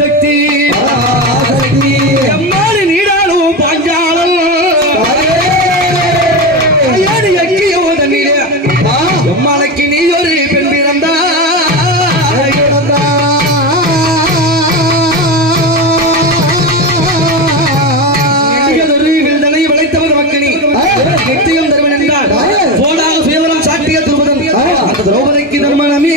சக்தி. எம்மாறு நீடாலும் பாஞ்சாலும் எக்கிய உதவியே எம்மாளுக்கு நீ ஒரு பெண் பிறந்தா. நித்தியம் தருவன் என்றால் போடாக சுயவரம் திரௌபதிக்கு தருமணமே.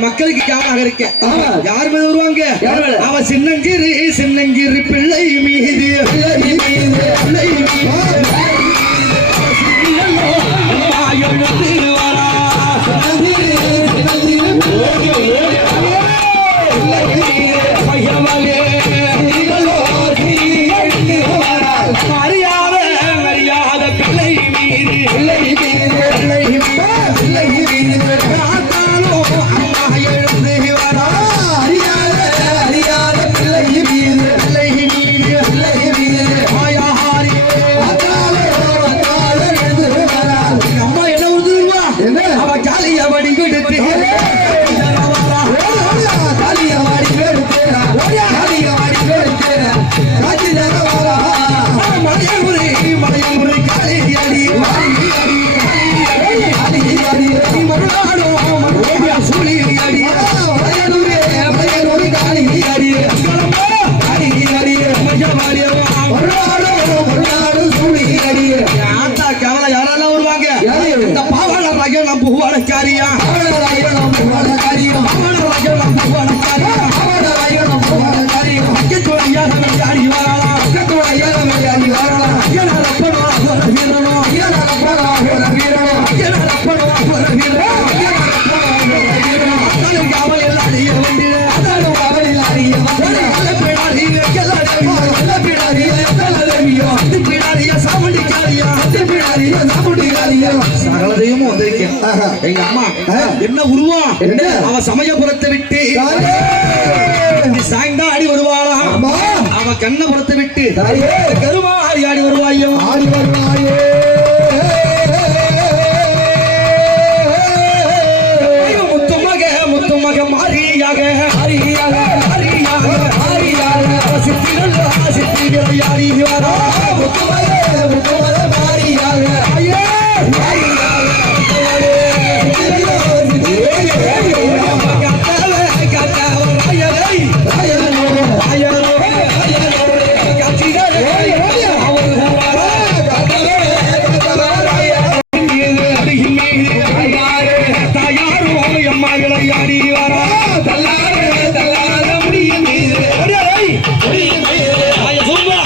மக்களுக்கு மக்களுக்காக இருக்க யார் மேல வருவாங்க? அவ சின்னங்கிரி சின்னங்கிரி பிள்ளை மீது. பிள்ளை மீது பிள்ளை மீது. Allah, Allah, கவலை யாரெல்லாம் வருவாங்க? இந்த பாவாள மகன் நம்ம பூவாளக்காரியா வந்த உருவா. அவ சமயபுரத்தை விட்டு சாய்ந்தா ஆடி வருவாளா அவ கண்ணபுரத்தை விட்டு கருமா ஆடி ஆடி வருவாயோ? ஆடி வருவா ஆடி வரா தள்ளாரே தள்ளார முடியும் மீது. ஆய சும்மா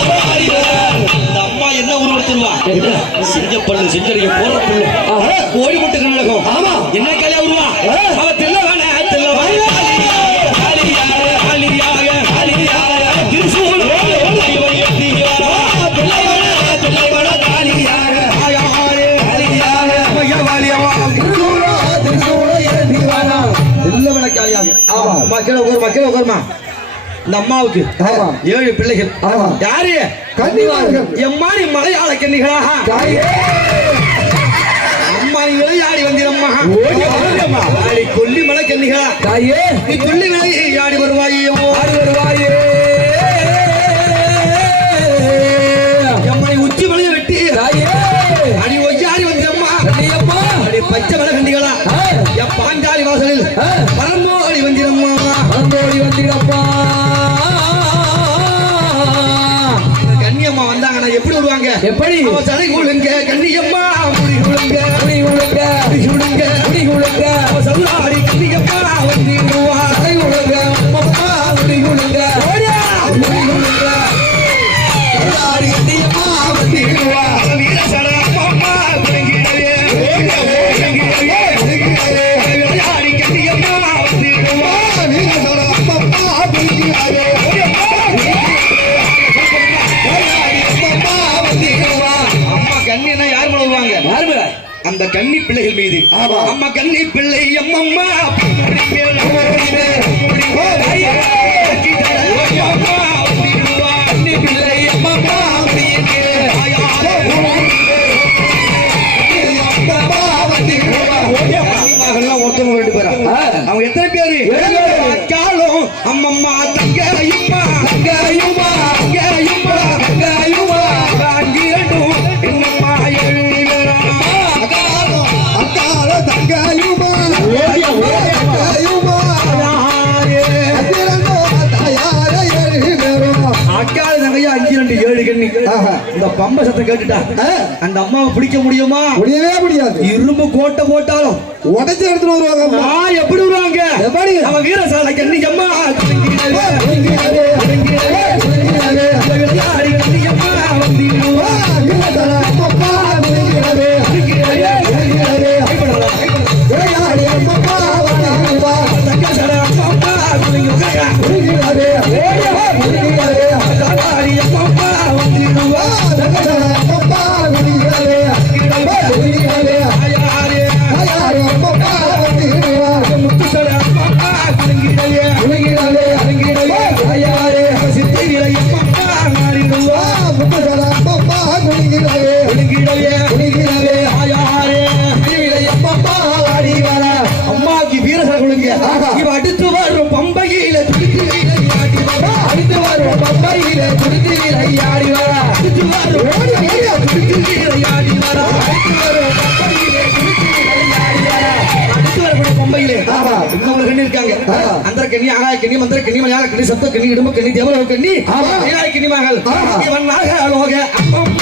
இந்த அம்மா என்ன உருவத்துருவா சிங்கப்பல்லு செஞ்சடிக்க போற புல்லு கோடி முட்டை கண்ணழகம். ஆமா. என்ன கலையா உருவா. அவ தில்ல வேண ஆமா. மக்கள் உட்கார் மக்கள் உட்காருமா. இந்த அம்மாவுக்கு. ஏழு பிள்ளைகள். யாரு? கன்னிமார்கள். எம்மாடி மலையாள கன்னிகளா தாயே அம்மா. நீ விளையாடி வந்திரம்மா. ஆடி கொல்லி மலை கன்னிகளா தாயே நீ விளையாடி வருவாயோ. ஆடி வருவாயே. எம்மா நீ உச்சி மலையை வெட்டி. தாயே அடி ஒய்யாடி வந்திரம்மா கண்ணியம்மா அடி பச்சை மலை கண்டிகளா ஆ, என் பாஞ்சாலி வாசலில். பரம்போடி வந்திரம்மா. வந்தோடி வந்தீங்கப்பா கன்னியம்மா வந்தாங்கன்னா எப்படி வருவாங்க எப்படி? அவ சடை குழுங்க கன்னியம்மா முடி குழுங்க குடி குழுங்க முடி குழுங்க பிள்ளைகள் மீது. ஆமா. அம்மா கன்னி பிள்ளை அம்மம்மா பம்ப சத்தம் கேட்டுட்டா அந்த அம்மாவை பிடிக்க முடியுமா முடியவே முடியாது இரும்பு கோட்டை போட்டாலும் உடைச்சு எடுத்துட்டு வருவாங்க எப்படி வருவாங்க எப்படி அவன் வீரசாலை கண்ணி அம்மா குலுங்கிடவே, குலுங்கிடவே. ஒருங்கினவே. தாயாரே, திருவிழை அம்மப்பா ஆடி வர அம்மாக்கு வீரசடை கொடுங்க. இவ அடுத்து வரும் பம்பையில துடித்து விளையாடி வரா. அடுத்து வரும் பம்பையில குடித்து விளையாடி வர அடுத்து வரும் ஓடி ஓடியா துடித்து விளையாடி வரா. அடுத்து வரும் பம்பையில குடித்து விளையாடி வர அடுத்து வரக்கூடிய பம்பையிலே ஆஹா. இன்னொரு கண்ணி இருக்காங்க. அந்த கண்ணி ஆகாய கண்ணி மந்திர கண்ணி மலையாள கண்ணி சப்த கண்ணி இடும்ப கண்ணி தேவலோக கண்ணி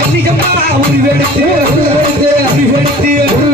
கன்னிகம்மா உருவெடுத்து உருவெடுத்து உருவெடுத்து.